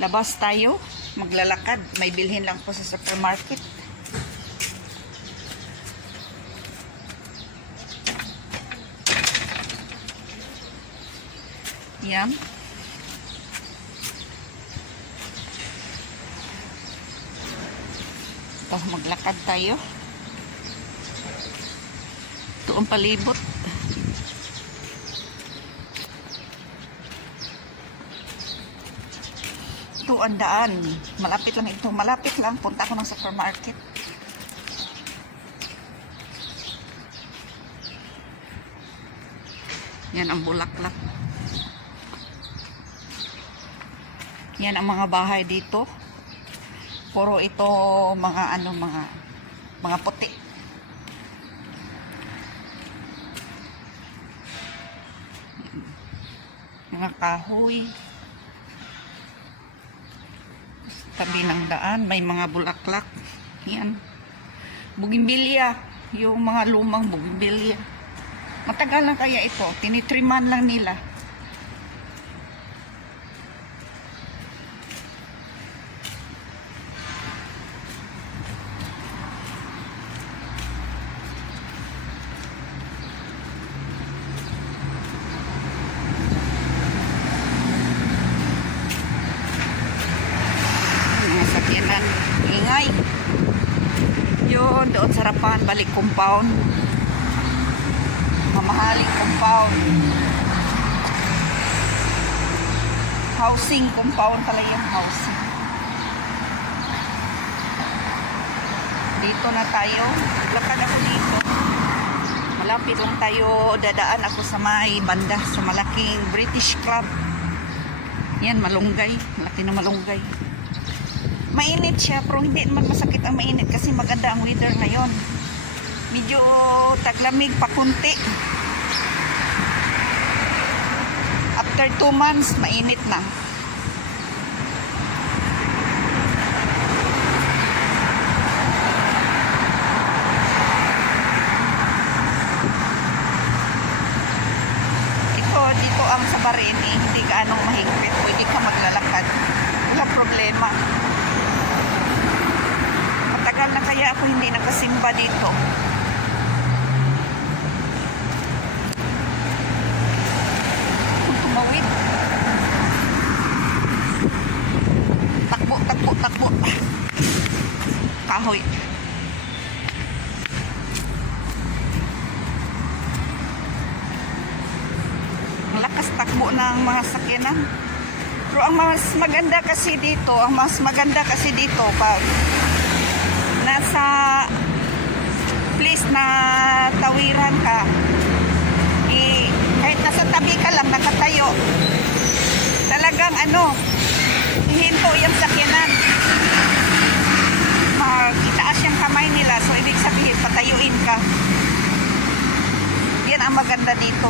Labas tayo, maglalakad. May bilhin lang po sa supermarket. Yan. Ito, maglakad tayo. Ito ang palibot. Ito ang daan. Malapit lang ito. Malapit lang. Punta ako ng supermarket. Yan ang bulaklak. Yan ang mga bahay dito. Puro ito mga mga puti. Mga kahoy. Tabi ng daan, may mga bulaklak. Yan. Bugimbilya. Yung mga lumang bugimbilya. Matagal na kaya ito. Tinitriman lang nila. Sakyanan, ingay. Yun, doon sa harapan, balik compound. Mamahaling compound. Housing compound pala yung housing. Dito na tayo. Lakad ako dito. Malapit lang tayo. Dadaan ako sa may banda, sa malaking British Club. Yan, malunggay. Malaki na malunggay. Mainit siya, pero hindi naman masakit ang mainit kasi maganda ang weather ngayon. Medyo taglamig pa kunti. After 2 months, mainit na. Dito ang sa Bareni, hindi ka anong mahigpit. Pwede ka maglalakad. Walang problema. Matagal na kaya ako hindi nakasimba dito. Kung tumawid. Takbo, takbo, takbo. Kahoy. Lakas takbo ng mga sakyanan. Pero ang mas maganda kasi dito, pag nasa place na tawiran ka, kahit nasa tabi ka lang, nakatayo, talagang hihinto yung sakyanan. Itaas yung kamay nila, so ibig sabihin, patayuin ka. Yan ang maganda dito.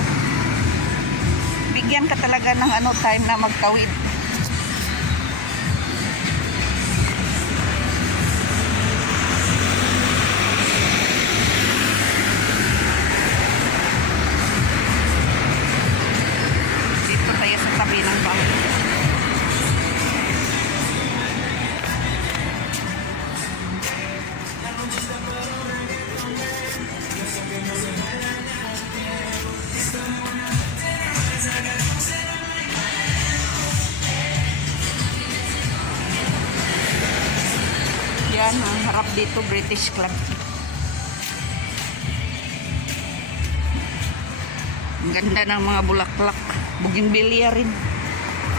Bigyan ka talaga ng time na magtawid. Dito tayo sa tabi ng bahay. Yan, ang harap dito, British Club. Ang ganda ng mga bulaklak. Bugimbilya rin.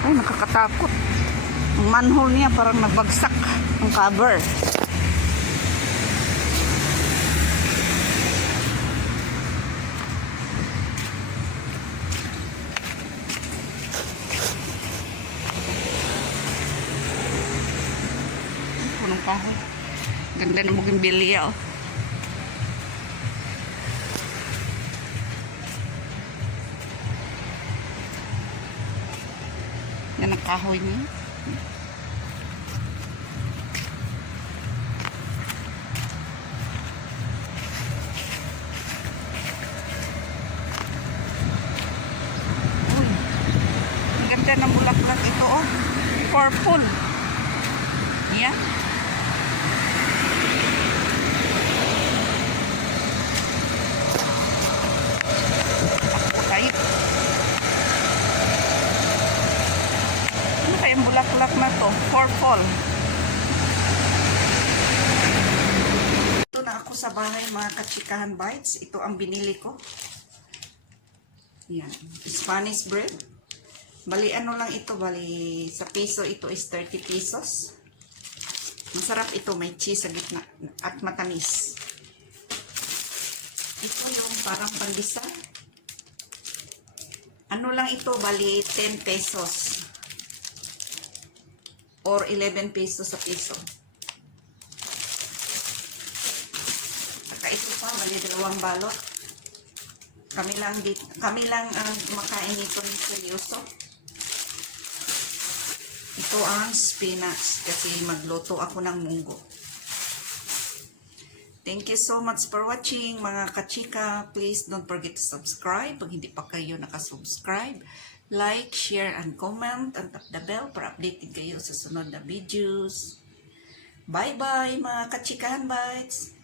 Ay, nakakatakot. Ang manhole niya parang nagbagsak ang cover. Punong kahoy. Ganda ng bugimbilya, oh. Yan ang kahoy niya. Uy, ang ganda ng bulaklak ito, oh. purple. Yan. Tayo. Ano kayang bulaklak na to? Purple. Ito na ako sa bahay mga kachikahan bites. Ito ang binili ko. Yan. Spanish bread. Bali ano lang ito. Bali sa piso ito is 30 pesos. Masarap ito. May cheese sa gitna. At matamis. Ito yung parang pandesal. Ano lang ito, bali 10 pesos. Or 11 pesos sa piso. Saka ito pa, bali 2 balot. Kami lang ang makain nito ng seryoso. Ito ang spinach kasi magluto ako ng munggo. Thank you so much for watching mga kachika. Please don't forget to subscribe. Pag hindi pa kayo nakasubscribe, like, share, and comment. And tap the bell para updated kayo sa sunod na videos. Bye-bye mga kachikahan bites!